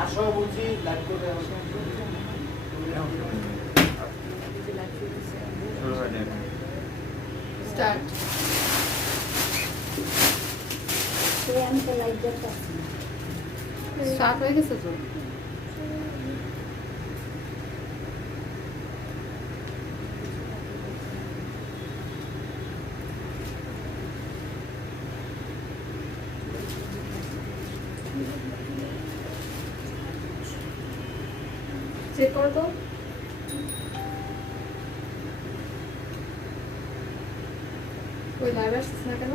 আসো বলছি লাইভ করে স্টার্ট আমি তো লাইভ দেখতেছি স্টার্ট হয়ে গেছে তো চেক করো তো ওই লাইভ আসছে না কেন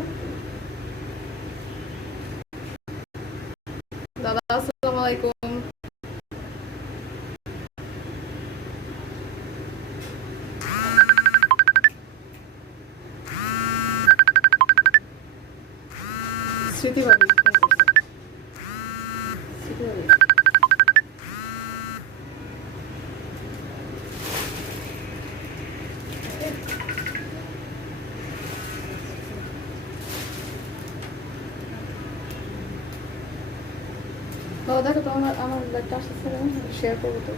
দাদা আসসালামু আলাইকুম স্মৃতি ভাবি ফোন করছে স্মৃতি ভাবি বাবা দেখো তো আমার লাইভটা আসছে না শেয়ার করবো তো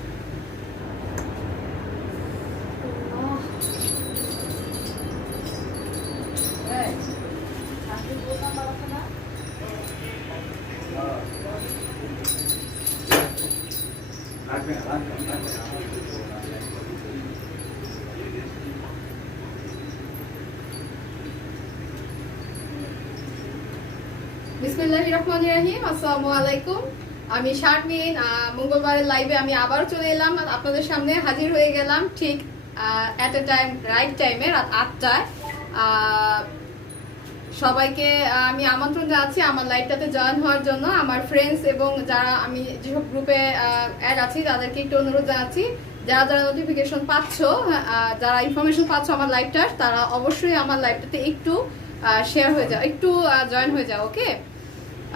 বিসমিল্লাহির রহমানির রহিম আসসালামু আলাইকুম আমি শারমিন মঙ্গলবারের লাইভে আমি আবার চলে এলাম আপনাদের সামনে হাজির হয়ে গেলাম ঠিক এট এ টাইম রাইট টাইমে রাত 8টায় সবাইকে আমি আমন্ত্রণ জানাচ্ছি আমার লাইভটাতে জয়েন হওয়ার জন্য আমার ফ্রেন্ডস এবং যারা আমি যেসব গ্রুপে অ্যাড আছি তাদেরকে একটু অনুরোধ জানাচ্ছি যারা যারা নোটিফিকেশন পাচ্ছ যারা ইনফরমেশন পাচ্ছ আমার লাইভটার তারা অবশ্যই আমার লাইভটাতে একটু শেয়ার হয়ে যাও একটু জয়েন হয়ে যাও ওকে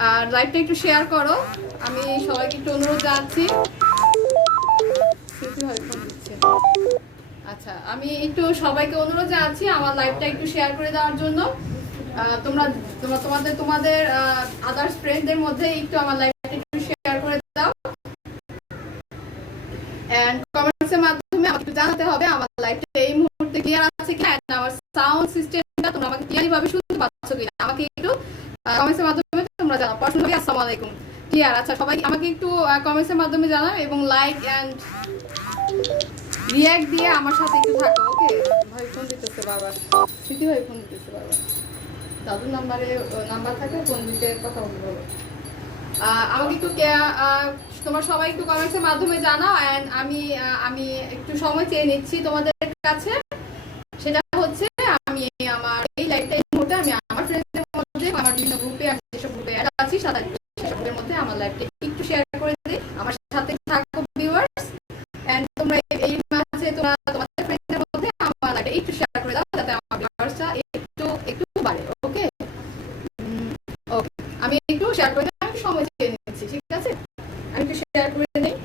আর লাইভটা একটু শেয়ার করো আমি সবাইকে একটু অনুরোধ জানাচ্ছি আচ্ছা আমি একটু সবাইকে অনুরোধ জানাচ্ছি আমার লাইভটা একটু শেয়ার করে দেওয়ার জন্য তোমরা তোমাদের আদার্স ফ্রেন্ডদের মধ্যে একটু আমার লাইভটা একটু শেয়ার করে দাও এন্ড কমেন্টসের মাধ্যমে আমাকে জানাতে হবে আমার লাইভটা এই মুহূর্তে ক্লিয়ার আছে কিনা এন্ড আমার সাউন্ড সিস্টেমটা তোমরা আমাকে ক্লিয়ারলি ভাবে শুনতে পাচ্ছ কিনা আমাকে একটু কমেন্টসের মাধ্যমে তোমরা জানাও পার্সোনালি আসসালামু আলাইকুম ক্লিয়ার আচ্ছা সবাই আমাকে একটু কমেন্টসের মাধ্যমে জানাও এবং লাইক এন্ড রিঅ্যাক্ট দিয়ে আমার সাথে একটু থাকো ওকে ভাই ফোন দিতেছে বাবা স্মৃতি ভাই ফোন দিতেছে বাবা দাদুর নাম্বার থাকলে ফোন দিতে কথা বলবো আমাকে একটু তোমার সবাই একটু কমেন্টসের মাধ্যমে জানাও এন্ড আমি একটু সময় চেয়ে নিচ্ছি তোমাদের কাছে সেটা হচ্ছে আমি আমার এই লাইভটা এই মুহূর্তে আমি আমার ফ্রেন্ডদের মধ্যে আমার বিভিন্ন গ্রুপে আমি যেসব গ্রুপে অ্যাড আছি সেসবের মধ্যে আমার লাইভটা একটু শেয়ার করে দিই আমার সাথে থাকো ভিউয়ার্স এন্ড তোমরা এই মাসে তোমরা তোমাদের ফ্রেন্ডদের মধ্যে আমার লাইভটা একটু শেয়ার করে দাও যাতে আমার ভিউয়ার্সরা একটু বাড়ে ওকে ওকে আমি একটু শেয়ার করে দিই আমি সময় চেয়ে নিচ্ছি ঠিক আছে আমি একটু শেয়ার করে দিই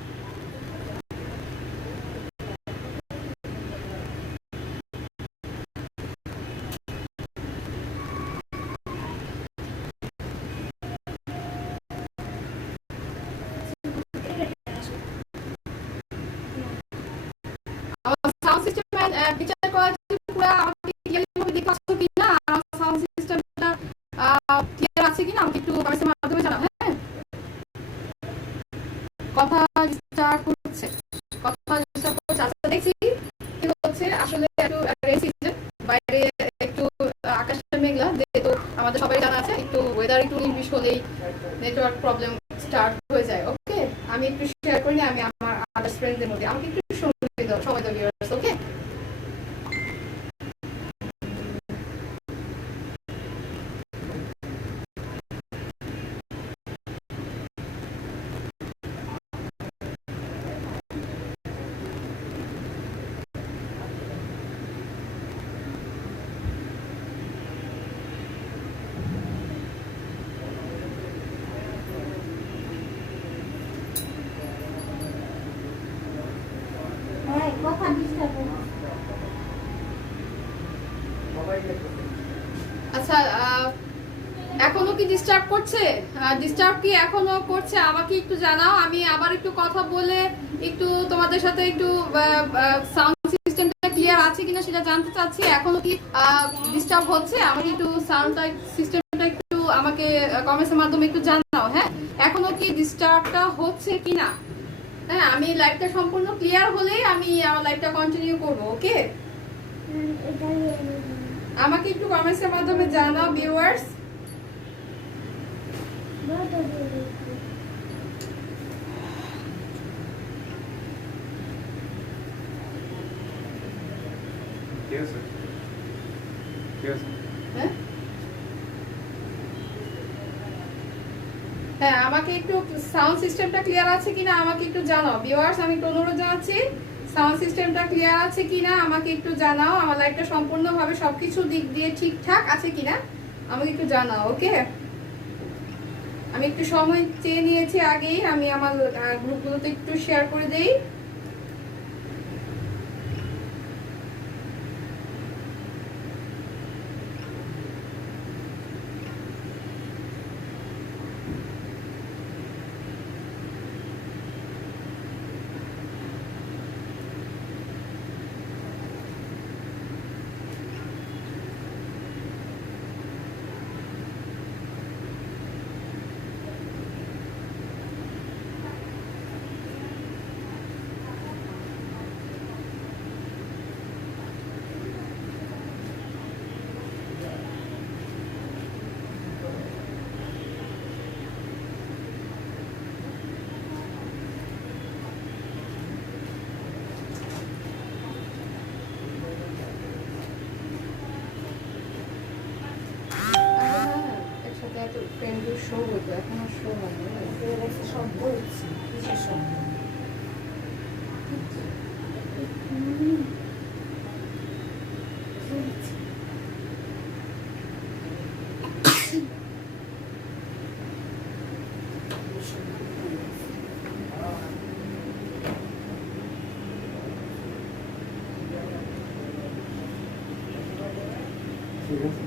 আমার সাউন্ড সিস্টেম বিচার করা পুরো আমাকে ক্লিয়ারলি ভাবে দেখতে পাচ্ছ কিনা আর আমার সাউন্ড সিস্টেমটা ক্লিয়ার আছে কিনা আমাকে একটু কমেন্টের মাধ্যমে জানাও হ্যাঁ কথা স্টার্ট করছে আচ্ছা দেখছি কি হচ্ছে আসলে একটু সিজন বাইরে একটু আকাশটা মেঘলা যেহেতু আমাদের সবাই জানা আছে একটু ওয়েদার একটু নির্বিষ হলেই নেটওয়ার্ক প্রবলেম স্টার্ট হয়ে যায় ওকে আমি একটু শেয়ার করি আমি আমার আদার্স ফ্রেন্ডদের মধ্যে আমাকে একটু সময় দাও ভিউয়ার্স ওকে এখনো কি ডিস্টার্ব করছে? ডিস্টার্ব কি এখনো করছে? আমাকে একটু জানাও, আমি আবার একটু কথা বলে একটু তোমাদের সাথে একটু সাউন্ড সিস্টেমটা ক্লিয়ার আছে কিনা সেটা জানতে চাচ্ছি। এখনো কি ডিস্টার্ব হচ্ছে? আমাকে একটু সাউন্ড সিস্টেমটা একটু আমাকে কমেন্টসের মাধ্যমে একটু জানাও। হ্যাঁ, এখনো কি ডিস্টার্বটা হচ্ছে কিনা? হ্যাঁ, আমি লাইভটা সম্পূর্ণ ক্লিয়ার হলেই আমি আমার লাইভটা কন্টিনিউ করব। ওকে, আমাকে একটু কমেন্টসের মাধ্যমে জানাও ভিউয়ার্স। হ্যাঁ, আমাকে একটু সাউন্ড সিস্টেমটা ক্লিয়ার আছে কিনা আমাকে একটু জানাও ভিউয়ার্স। আমি একটু অনুরোধ জানাচ্ছি, সাউন্ড সিস্টেমটা ক্লিয়ার আছে কিনা আমাকে একটু জানাও। আমার লাইভটা সম্পূর্ণভাবে সবকিছু দিক দিয়ে ঠিকঠাক আছে কিনা আমাকে একটু জানাও। ওকে, আমি একটু সময় চেয়ে নিয়েছি আগেই, আমি আমার গ্রুপগুলোতে একটু শেয়ার করে দেই। একসাথে এত ফ্রেন্ডের শো হতো, এখন আর শো হয় না। শব্দ হচ্ছে, কিসের শব্দ? ঠিক আছে।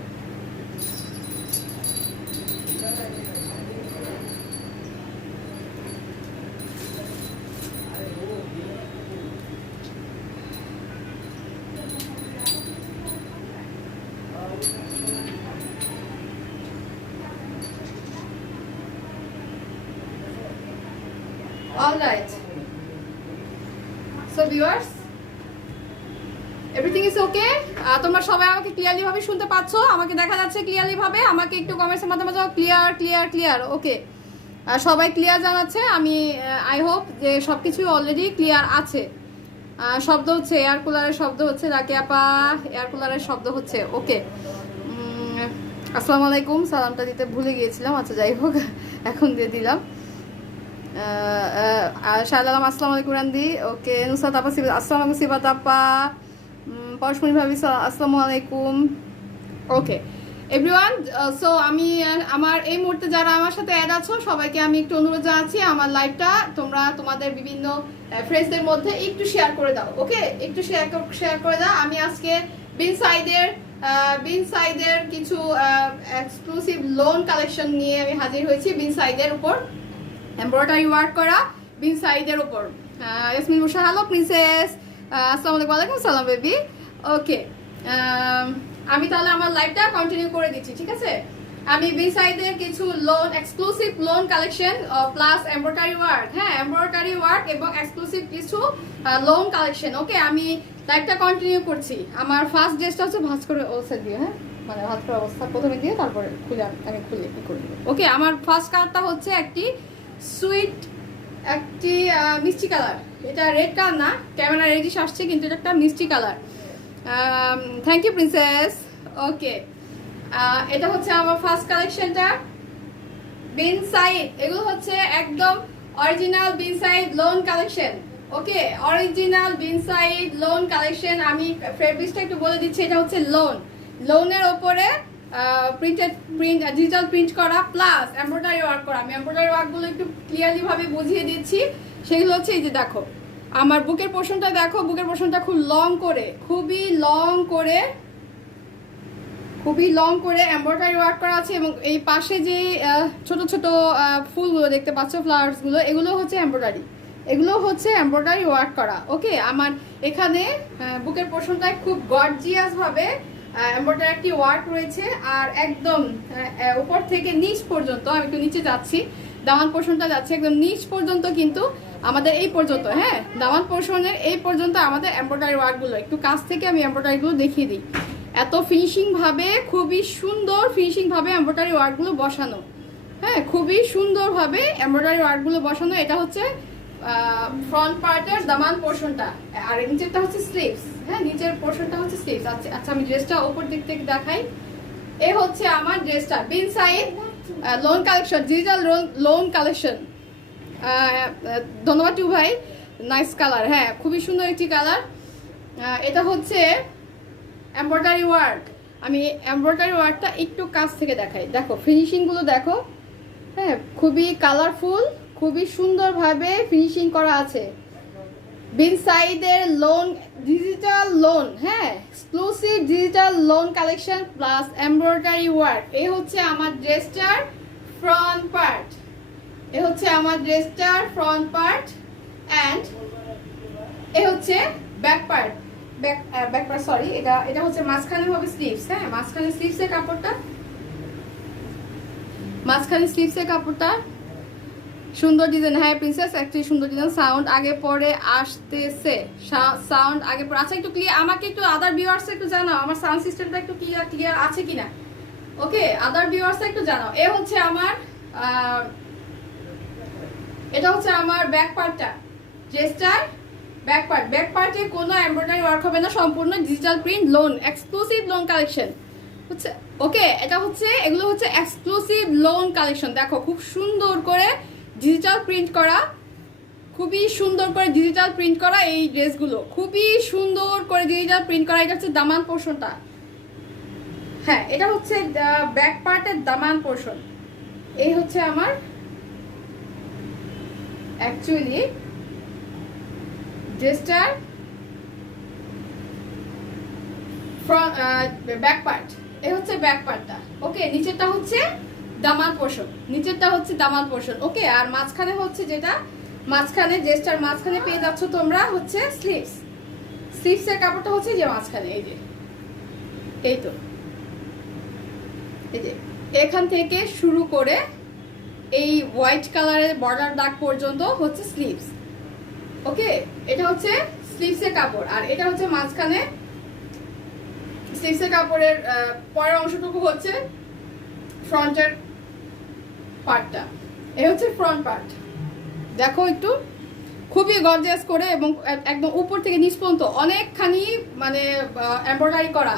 All right. So viewers, everything is okay? তোমরা সবাই আমাকে ক্লিয়ারলি ভাবে শুনতে পাচ্ছ? আমাকে দেখা যাচ্ছে ক্লিয়ারলি ভাবে? আমাকে একটু কমেন্টসের মাধ্যমে যাও ক্লিয়ার ক্লিয়ার ক্লিয়ার। ওকে, সবাই ক্লিয়ার জানাচ্ছে। আমি আই হোপ যে সবকিছু অলরেডি ক্লিয়ার আছে। শব্দ হচ্ছে, এয়ার কুলারের শব্দ হচ্ছে, রাকি আপা এয়ার কুলারের শব্দ হচ্ছে। ওকে, আসসালামু আলাইকুম, সালামটা দিতে ভুলে গিয়েছিলাম। আচ্ছা যাই হোক, এখন দিয়ে দিলাম। শাহলাম আসসালামু আলাইকুম রান্দি। ওকে, নুসরাত আপা আসসালামু আলাইকুম, সিবাত আপা, পরশমণি ভাবি আসসালামু আলাইকুম। ওকে এভরিওয়ান, সো আমি আমার এই মুহূর্তে যারা আমার সাথে অ্যাড আছো সবাইকে আমি একটু অনুরোধ জানাচ্ছি আমার লাইভটা তোমরা তোমাদের বিভিন্ন ফ্রেন্ডসদের মধ্যে একটু শেয়ার করে দাও। ওকে, একটু শেয়ার করে দাও। আমি আজকে বিনসাইডের কিছু এক্সক্লুসিভ লোন কালেকশন নিয়ে আমি হাজির হয়েছি। বিনসাইডের উপর এমব্রয়ডারি ওয়ার্ক করা, বিনসাইডের উপর। ইয়াসমিন মুশা, হ্যালো প্রিন্সেস, আসসালামু আলাইকুম। ওয়ালাইকুম আসসালাম বেবি। ওকে, আমি তাহলে আমার লাইভটা কন্টিনিউ করে দিচ্ছি, ঠিক আছে? আমি বিনসাইডের কিছু loan exclusive loan collection plus embroidery work, হ্যাঁ এমব্রয়ডারি ওয়ার্ক এবং এক্সক্লুসিভ কিছু লোন কালেকশন। ওকে, আমি লাইভটা কন্টিনিউ করছি। আমার ফার্স্ট ড্রেসটা হচ্ছে ভাঁজ করে ওলসে দিয়ে, হ্যাঁ মানে ভাঁজ করে অবস্থা প্রথমে দিয়ে তারপরে আমি খুলে কি করে দেবো। ওকে, আমার ফার্স্ট কালারটা হচ্ছে একটি সুইট, একটি মিষ্টি কালার। এটা রেড কালার না, ক্যামেরা রেডিশ আসছে কিন্তু এটা একটা মিষ্টি colour. Thank you princess. Okay, এটা হচ্ছে আমার ফার্স্ট কালেকশনটা বিনসাইড। এগুলো হচ্ছে একদম original Bin Saeed lawn collection. Okay, original Bin Saeed lawn collection. আমি ফেব্রিক্সটা একটু বলে দিচ্ছি, এটা হচ্ছে লোনের ওপরে প্রিন্ট ডিজিটাল প্রিন্ট করা প্লাস এমব্রয়ডারি ওয়ার্ক করা। আমি এমব্রয়ডারি ওয়ার্কগুলো একটু ক্লিয়ারলি ভাবে বুঝিয়ে দিচ্ছি। সেগুলো হচ্ছে এই যে দেখো, আমার বুকের পোর্শনটা দেখো, বুকের পোর্শনটা খুব লং করে, খুবই লং করে খুবই লং করে এমব্রয়ডারি ওয়ার্ক করা আছে এবং এই পাশে যে ছোট ছোট ফুলগুলো দেখতে পাচ্ছ, ফ্লাওয়ার্সগুলো, এগুলো হচ্ছে এমব্রয়ডারি, এগুলো হচ্ছে এমব্রয়ডারি ওয়ার্ক করা। ওকে, আমার এখানে বুকের পোর্শনটায় খুব গর্জিয়াস ভাবে এমব্রয়ডারি একটি ওয়ার্ক রয়েছে। আর একদম উপর থেকে নিচ পর্যন্ত, আমি একটু নিচে যাচ্ছি, দামান পোর্শনটা যাচ্ছে একদম নিচ পর্যন্ত, কিন্তু আমাদের এই পর্যন্ত, হ্যাঁ, দামান পোর্শনের এই পর্যন্ত আমাদের এমব্রয়ডারি ওয়ার্কগুলো, একটু কাছ থেকে আমি এমব্রয়ডারিগুলো দেখিয়ে দিই। এত ফিনিশিং ভাবে, খুবই সুন্দর ফিনিশিং ভাবে এমব্রয়ডারি ওয়ার্কগুলো বসানো, হ্যাঁ, খুবই সুন্দরভাবে এমব্রয়ডারি ওয়ার্কগুলো বসানো। এটা হচ্ছে ফ্রন্ট পার্টের দামান পোর্শনটা, আর নিচেরটা হচ্ছে স্লিভস, হ্যাঁ, নিচের পোর্শনটা হচ্ছে স্লিভস। আচ্ছা আমি ড্রেসটা উপর দিক থেকে দেখাই। এ হচ্ছে আমার ড্রেসটা, Bin Saeed lawn collection, digital lawn collection. ধন্যবাদ টু ভাই, নাইস কালার, হ্যাঁ, খুবই সুন্দর একটি কালার। এটা হচ্ছে এমব্রয়ডারি ওয়ার্ক। আমি এমব্রয়ডারি ওয়ার্কটা একটু কাছ থেকে দেখাই, দেখো ফিনিশিংগুলো দেখো, হ্যাঁ, খুবই কালারফুল, খুবই সুন্দরভাবে ফিনিশিং করা আছে। বিন সাইডের লোন, ডিজিটাল লোন, হ্যাঁ, exclusive digital lawn collection plus embroidery work. এই হচ্ছে আমার ড্রেসটার ফ্রন্ট পার্ট, এ হচ্ছে আমার ড্রেসটার ফ্রন্ট পার্ট, অ্যান্ড এ হচ্ছে back part, back part sorry, এটা হচ্ছে মাঝখানে হবে স্লিভস, হ্যাঁ, মাঝখানে স্লিভসের কাপড়টা, মাঝখানে স্লিভসের কাপড়টা সুন্দর ডিজাইন, হ্যাঁ প্রিন্সেস, একটি সুন্দর ডিজাইন। সাউন্ড আগে পরে আসতেছে, সাউন্ড আগে পরে, আচ্ছা একটু ক্লিয়ার, আমাকে একটু আদার ভিউয়ার্স একটু জানাও আমার সাউন্ড সিস্টেমটা একটু ক্লিয়ার আছে কিনা। ওকে, আদার ভিউয়ার্স একটু জানাও। এ হচ্ছে আমার এটা হচ্ছে আমার ব্যাক পার্টটা, ড্রেসটার ব্যাক পার্ট। ব্যাক পার্টে কোনো এমব্রয়ডারি ওয়ার্ক হবে না, সম্পূর্ণ digital print loan, exclusive loan collection হচ্ছে। ওকে, এটা হচ্ছে, এগুলো হচ্ছে এক্সক্লুসিভ লোন কালেকশন। দেখো খুব সুন্দর করে ডিজিটাল প্রিন্ট করা, খুবই সুন্দর করে ডিজিটাল প্রিন্ট করা এই ড্রেসগুলো, খুবই সুন্দর করে ডিজিটাল প্রিন্ট করা। এটা হচ্ছে দামান পোর্শনটা, হ্যাঁ, এটা হচ্ছে ব্যাক পার্টের দামান পোর্শন। এই হচ্ছে আমার অ্যাকচুয়ালি ড্রেসটার ব্যাক পার্ট, এই হচ্ছে ব্যাক পার্টটা। ওকে, নিচেরটা হচ্ছে দামান পোর্শন, নিচেরটা হচ্ছে দামান পোর্শন। ওকে, আর মাঝখানে হচ্ছে যেটা মাঝখানে, ড্রেসটার মাঝখানে পেয়ে যাচ্ছ তোমরা হচ্ছে স্লিভস, স্লিভসের কাপড়টা হচ্ছে যে মাঝখানে, এই যে, এই তো, এই যে এখান থেকে শুরু করে এই হোয়াইট কালারের বর্ডার দাগ পর্যন্ত হচ্ছে স্লিভস। ওকে, এটা হচ্ছে স্লিভসের কাপড়, আর এটা হচ্ছে মাঝখানে স্লিভসের কাপড়ের পরের অংশটুকু হচ্ছে ফ্রন্টের পার্টটা। এই হচ্ছে ফ্রন্ট পার্ট, দেখো একটু খুবই গর্জিয়াস করে এবং একদম উপর থেকে নিচ পর্যন্ত অনেকখানি মানে এমব্রয়ডারি করা।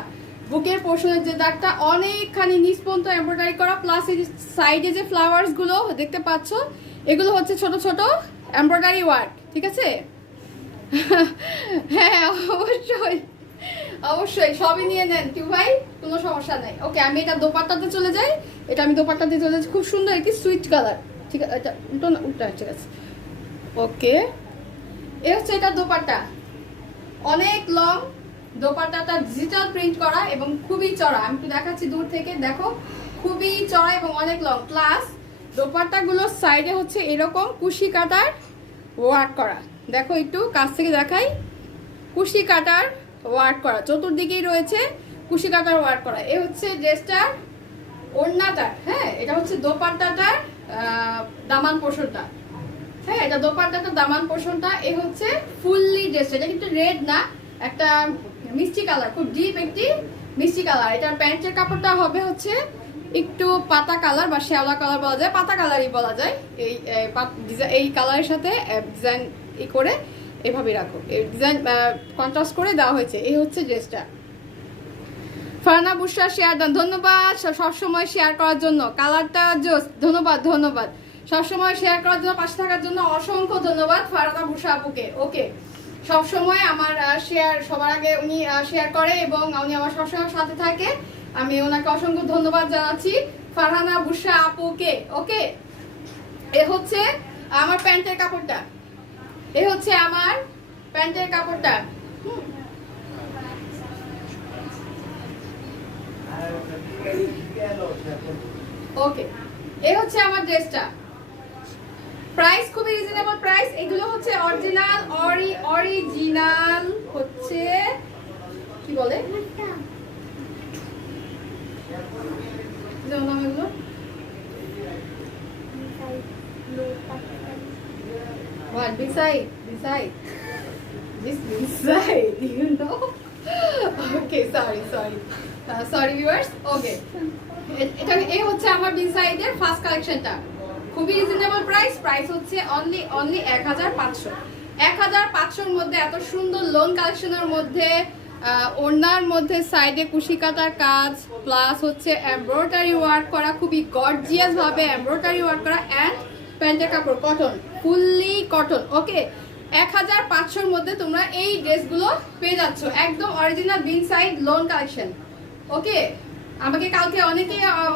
বুকের পোর্শনের যে দাগটা অনেকখানি নিচ পর্যন্ত এমব্রয়ডারি করা, প্লাস এই সাইডে যে ফ্লাওয়ার্স গুলো দেখতে পাচ্ছ, এগুলো হচ্ছে ছোট ছোট এমব্রয়ডারি ওয়ার্ক, ঠিক আছে? হ্যাঁ অবশ্যই অবশ্যই, সবই নিয়ে নেন কি ভাই, কোনো সমস্যা নাই। ওকে, আমি এটা দোপাট্টাতে চলে যাই, এটা আমি দোপাট্টাতে চলে যাচ্ছি, খুব সুন্দর একটি সুইট কালার, ঠিক আছে? এটা উল্টো না, উল্টা, ঠিক আছে। ওকে, এ হচ্ছে এটা দোপাট্টা, অনেক লং দোপাট্টাটা, ডিজিটাল প্রিন্ট করা এবং খুবই চড়া। আমি একটু দেখাচ্ছি দূর থেকে, দেখো খুবই চড়া এবং অনেক লং, প্লাস দোপাট্টাগুলোর সাইডে হচ্ছে এরকম কুশি কাটার ওয়ার্ক করা। দেখো একটু কাছ থেকে দেখাই, কুশি কাটার ওয়ার্ক করা, চতুর্দিকেই রয়েছে কুশি কাটার ওয়ার্ক করা। এ হচ্ছে ড্রেসটার ওড়নাটার, হ্যাঁ, এটা হচ্ছে দোপাট্টাটার দামান পোর্শনটা, হ্যাঁ, এটা দোপাট্টাটার দামান পোর্শনটা। এ হচ্ছে ফুললি ড্রেসটা, এটা কিন্তু রেড না, একটা মিষ্টি কালার, খুব ডিপ একটি মিষ্টি কালার। এটার প্যান্টের কাপড়টা হবে হচ্ছে একটু পাতা কালার বা শ্যাওলা কালার বলা যায়, পাতা কালারই বলা যায়। এই কালারের সাথে ডিজাইন করে এভাবে রাখো, এই ডিজাইন কন্ট্রাস্ট করে দেওয়া হয়েছে। এই হচ্ছে ড্রেসটা। ফারহানা বুশরা শেয়ার দেন, ধন্যবাদ সবসময় শেয়ার করার জন্য, কালারটা জোস, ধন্যবাদ ধন্যবাদ সবসময় শেয়ার করার জন্য, পাশে থাকার জন্য অসংখ্য ধন্যবাদ ফারহানা বুশরা আপুকে। ওকে, সবসময় আমার শেয়ার সবার আগে উনি শেয়ার করে এবং উনি আমার সবসময় সাথে থাকে, আমি ওনাকে অসংখ্য ধন্যবাদ জানাচ্ছি ফারহানা বুশরা আপুকে। ওকে, এ হচ্ছে আমার প্যান্টের কাপড়টা, এ হচ্ছে আমার প্যান্টের কাপড়টা। ওকে, এই হচ্ছে আমার ড্রেসটা। প্রাইস খুবই রিজনেবল প্রাইস। এগুলো হচ্ছে অরিজিনাল অরিজিনাল হচ্ছে কি বলে নাম এগুলো? What beside? You know? Okay, sorry viewers. Okay. এটা এই হচ্ছে আমার বিনসাইডের ফার্স্ট কালেকশনটা। খুবই রিজনেবল প্রাইস হচ্ছে অনলি 1500। 1500 এর মধ্যে এত সুন্দর লোন কালেকশনের মধ্যে ওড়নার মধ্যে সাইডে কুশি কাটার কাজ প্লাস হচ্ছে এমব্রয়ডারি ওয়ার্ক করা, খুবই গর্জিয়াস ভাবে এমব্রয়ডারি ওয়ার্ক করা, এন্ড প্যান্টের কাপড় কটন, ফুললি কটন। ওকে, 1500 এর মধ্যে তোমরা এই ড্রেসগুলো পেয়ে যাচ্ছ, একদম অরিজিনাল বিনসাইড লোন কালেকশন। ওকে, আমাকে কালকে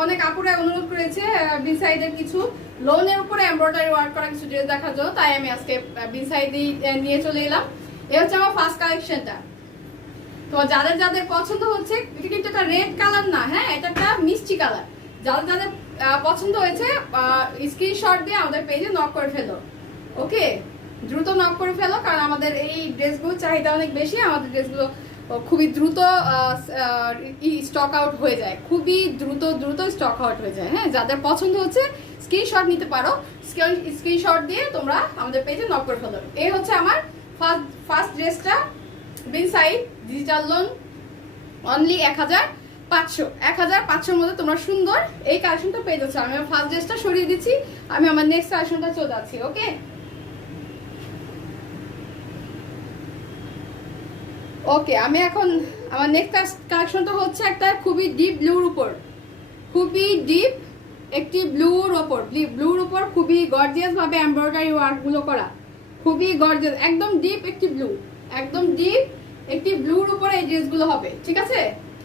অনেক আপুরা অনুরোধ করেছে বিনসাইডের কিছু লোনের উপরে এমব্রয়ডারি ওয়ার্ক করা কিছু ড্রেস দেখার জন্য, তাই আমি আজকে বিনসাইডই নিয়ে চলে এলাম। এই হচ্ছে আমার ফার্স্ট কালেকশনটা। তো যাদের পছন্দ হচ্ছে, এটা কিন্তু একটা রেড কালার না, হ্যাঁ এটা একটা মিষ্টি কালার। যাদের পছন্দ হয়েছে স্ক্রিনশট দিয়ে আমাদের পেজে নক করে ফেলো। ওকে, দ্রুত নক করে ফেলো, কারণ আমাদের এই ড্রেসগুলো চাহিদা অনেক বেশি। আমাদের ড্রেসগুলো খুবই দ্রুত স্টক আউট হয়ে যায়, খুবই দ্রুত স্টক আউট হয়ে যায়। হ্যাঁ, যাদের পছন্দ হচ্ছে স্ক্রিনশট নিতে পারো, স্ক্রিনশট দিয়ে তোমরা আমাদের পেজে নক করে ফেলো। এই হচ্ছে আমার ফার্স্ট ড্রেসটা, বিনসাইড ডিজিটাল লোন, অনলি 1500 মধ্যে তোমরা সুন্দর এই কালেকশনটা পেয়ে যাচ্ছ। আমি আমার ফার্স্ট ড্রেসটা সরিয়ে দিচ্ছি, আমি আমার নেক্সট কালেকশনটা চলে যাচ্ছি। ওকে, আমি এখন আমার নেক্সট কালেকশনটা হচ্ছে একটা খুবই ডিপ ব্লুর উপর, খুবই ডিপ একটি ব্লুর উপর খুবই গর্জিয়াস ভাবে এমব্রয়ডারি ওয়ার্ক গুলো করা, খুবই গর্জিয়াস, একদম ডিপ একটি ব্লুর উপরে এই ড্রেসগুলো হবে। ঠিক আছে,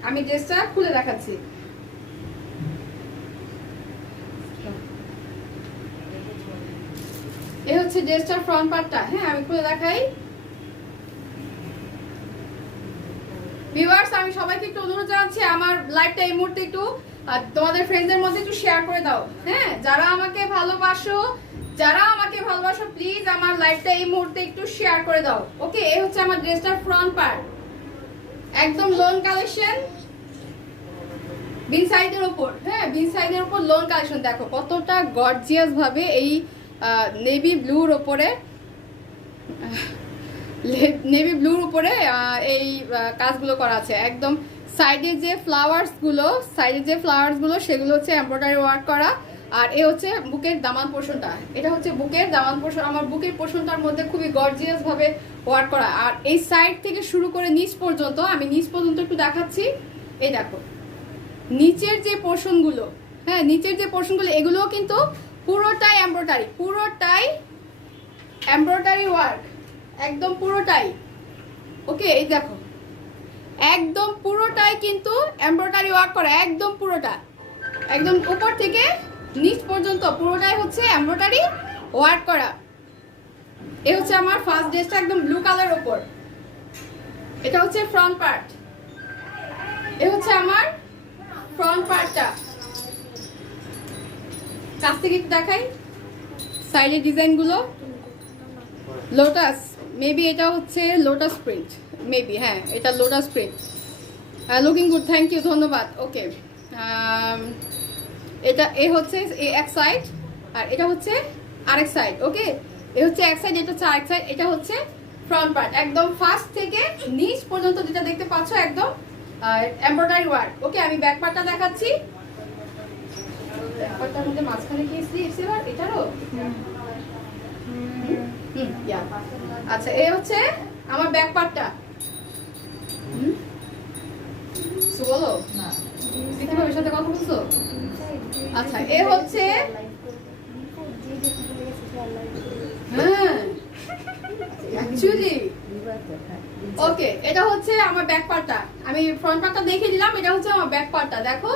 আমি ড্রেসটা খুলে দেখাচ্ছি। এই হচ্ছে ড্রেসটার ফ্রন্ট পার্টটা। হ্যাঁ, আমি খুলে দেখাই। ভিউয়ার্স, আমি সবাইকে একটু অনুরোধ জানাচ্ছি, আমার লাইভটা এই মুহূর্তে একটু তোমাদের ফ্রেন্ডসদের মধ্যে একটু শেয়ার করে দাও। হ্যাঁ, যারা আমাকে ভালোবাসো প্লিজ আমার লাইভটা এই মুহূর্তে একটু শেয়ার করে দাও। ওকে, এই হচ্ছে আমার ড্রেসটার ফ্রন্ট পার্ট, একদম লোন কালেকশন বিনসাইডের উপর। হ্যাঁ, বিনসাইডের উপর লোন কালেকশন, দেখো কতটা গর্জিয়াস ভাবে এই নেভি ব্লুর উপরে এই কাজগুলো করা আছে। একদম সাইডে যে ফ্লাওয়ার্স গুলো সেগুলো হচ্ছে এমব্রয়ডারি ওয়ার্ক করা। আর এ হচ্ছে বুকের দামান পোর্শনটা, এটা হচ্ছে বুকের দামান পোর্শন। আমার বুকের পোর্শনটার মধ্যে খুবই গর্জিয়াস ভাবে ওয়ার্ক করা। আর এই সাইড থেকে শুরু করে নিচ পর্যন্ত, আমি নিচ পর্যন্ত একটু দেখাচ্ছি। এই দেখো নিচের যে পোর্শনগুলো, হ্যাঁ নিচের যে পোর্শনগুলো, এগুলোও কিন্তু পুরোটাই এমব্রয়ডারি ওয়ার্ক, একদম পুরোটাই। ওকে, এই দেখো একদম পুরোটাই কিন্তু এমব্রয়ডারি ওয়ার্ক করা, একদম পুরোটা, একদম উপর থেকে নিচ পর্যন্ত পুরোটাই হচ্ছে এমব্রয়ডারি ওয়ার্ক করা। এই হচ্ছে আমার ফার্স্ট ড্রেসটা, একদম ব্লু কালার উপর। এটা হচ্ছে ফ্রন্ট পার্ট। এই হচ্ছে আমার ফ্রন্ট পার্টটা, কাছ থেকে একটু দেখাই। সাইডের ডিজাইনগুলো লোটাস, মেবি এটা হচ্ছে লোটাস প্রিন্ট, মেবি, হ্যাঁ এটা lotus print. Looking good, thank you, ধন্যবাদ। ওকে, এটা হচ্ছে এক সাইড, আর এটা হচ্ছে আরেক সাইড। ওকে, এ হচ্ছে এক সাইড, এটা হচ্ছে আরেক সাইড। এটা হচ্ছে ফ্রন্ট পার্ট, একদম ফার্স্ট থেকে নিচ পর্যন্ত যেটা দেখতে পাচ্ছ একদম এমব্রয়ডারি ওয়ার্ক। ওকে, আমি ব্যাক পার্টটা দেখাচ্ছি। ব্যাক পার্টটার মধ্যে মাঝখানে কি স্লিভস এবার এটারও। আচ্ছা, এই হচ্ছে আমার ব্যাক পার্টটা। বলো ভাবির সাথে কথা বলছো? আচ্ছা, এ হচ্ছে, হ্যাঁ অ্যাকচুয়ালি ওকে, এটা হচ্ছে আমার ব্যাক পার্টটা। আমি ফ্রন্ট পার্টটা দেখিয়ে দিলাম, এটা হচ্ছে আমার ব্যাক পার্টটা। দেখো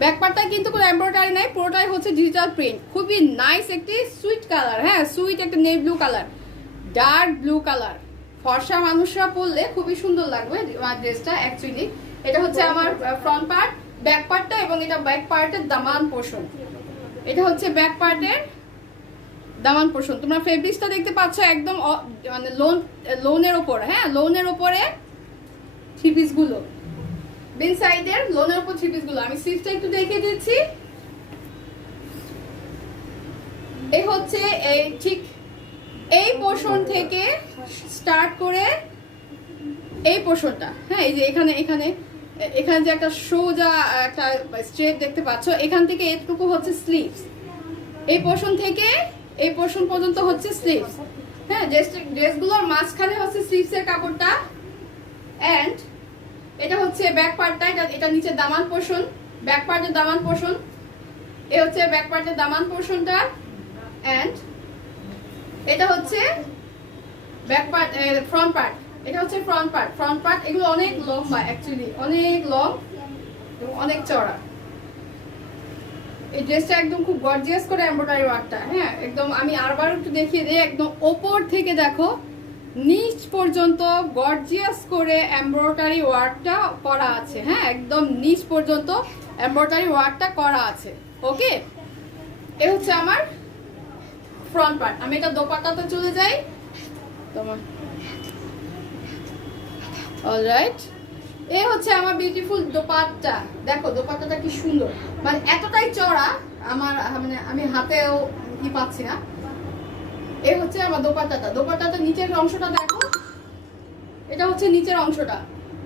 ব্যাক পার্টটা কিন্তু কোনো এমব্রয়ডারি নাই, পুরোটাই হচ্ছে ডিজিটাল প্রিন্ট। খুবই নাইস একটি সুইট কালার, হ্যাঁ সুইট একটা navy blue colour, dark blue colour. ফর্সা মানুষরা পরলে খুবই সুন্দর লাগবে আমার ড্রেসটা অ্যাকচুয়ালি। এটা হচ্ছে আমার ফ্রন্ট পার্ট। ব্যাক পার্টটা এবং এটা ব্যাক পার্টের দামান পোর্শন। এটা হচ্ছে ব্যাক পার্টের দামান পোর্শন। তোমরা ফেব্রিক্সটা দেখতে পাচ্ছ একদম মানে লোনের ওপর, হ্যাঁ লোনের ওপরে থ্রি পিস গুলো, বিন সাইডের লোনের ওপর থ্রি পিস গুলো। আমি স্লিভসটা একটু দেখিয়ে দিচ্ছি। এই হচ্ছে এই ঠিক এই পোর্শন থেকে স্টার্ট করে এই পোর্শনটা, হ্যাঁ এই যে এখানে এখানে এখানে যে একটা সোজা একটা স্ট্রেট দেখতে পাচ্ছ, এখান থেকে এটুকু হচ্ছে স্লিভস। এই পোর্শন থেকে এই পোর্শন পর্যন্ত হচ্ছে স্লিভস, হ্যাঁ ড্রেসগুলোর মাঝখানে হচ্ছে স্লিভসের কাপড়টা। এন্ড এটা হচ্ছে ব্যাক পার্টটা, এটা নিচে দামান পোর্শন, ব্যাক পার্টের দামান পোর্শন। এ হচ্ছে ব্যাক পার্টের দামান পোর্শনটা। এন্ড এটা হচ্ছে ব্যাক পার্ট, ফ্রন্ট পার্ট। এটা হচ্ছে ফ্রন্ট পার্ট। ফ্রন্ট পার্ট এগুলো অনেক লম্বা, অ্যাকচুয়ালি অনেক লং এবং অনেক চড়া। এই ড্রেসটা একদম খুব গর্জিয়াস করে এমব্রয়ডারি ওয়ার্কটা, হ্যাঁ একদম আমি আরবার একটু দেখিয়ে দিই। একদম ওপর থেকে দেখো নিচ পর্যন্ত গর্জিয়াস করে এমব্রয়ডারি ওয়ার্কটা করা আছে, হ্যাঁ একদম নিচ পর্যন্ত এমব্রয়ডারি ওয়ার্কটা করা আছে। ওকে, এ হচ্ছে আমার ফ্রন্ট পার্ট। আমি এটা দোপাট্টাতে চলে যাই তোমার। অলরাইট, এ হচ্ছে আমার বিউটিফুল দোপাট্টা। দেখো দোপাট্টাটা কি সুন্দর, মানে এতটাই চড়া আমার মানে আমি হাতেও কি পাচ্ছি না। এ হচ্ছে আমার দোপাট্টাটা। দোপাট্টাটা নিচের অংশটা দেখো, এটা হচ্ছে নিচের অংশটা।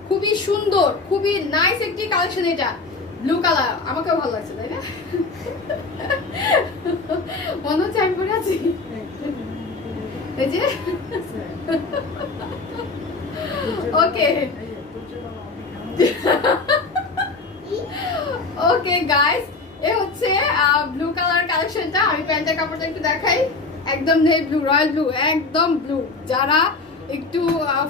খুবই সুন্দর, খুবই নাইস একটি কালেকশন। এটা ব্লু কালার, আমাকেও ভালো লাগছে তাই না? মনে হচ্ছে আমি পরে আছি এই যে। ওকে ওকে গাইস, এ হচ্ছে ব্লু কালার কালেকশনটা। আমি প্যান্টের কাপড়টা একটু দেখাই। একদম নেই ব্লু, রয়্যাল ব্লু, একদম ব্লু। যারা একটু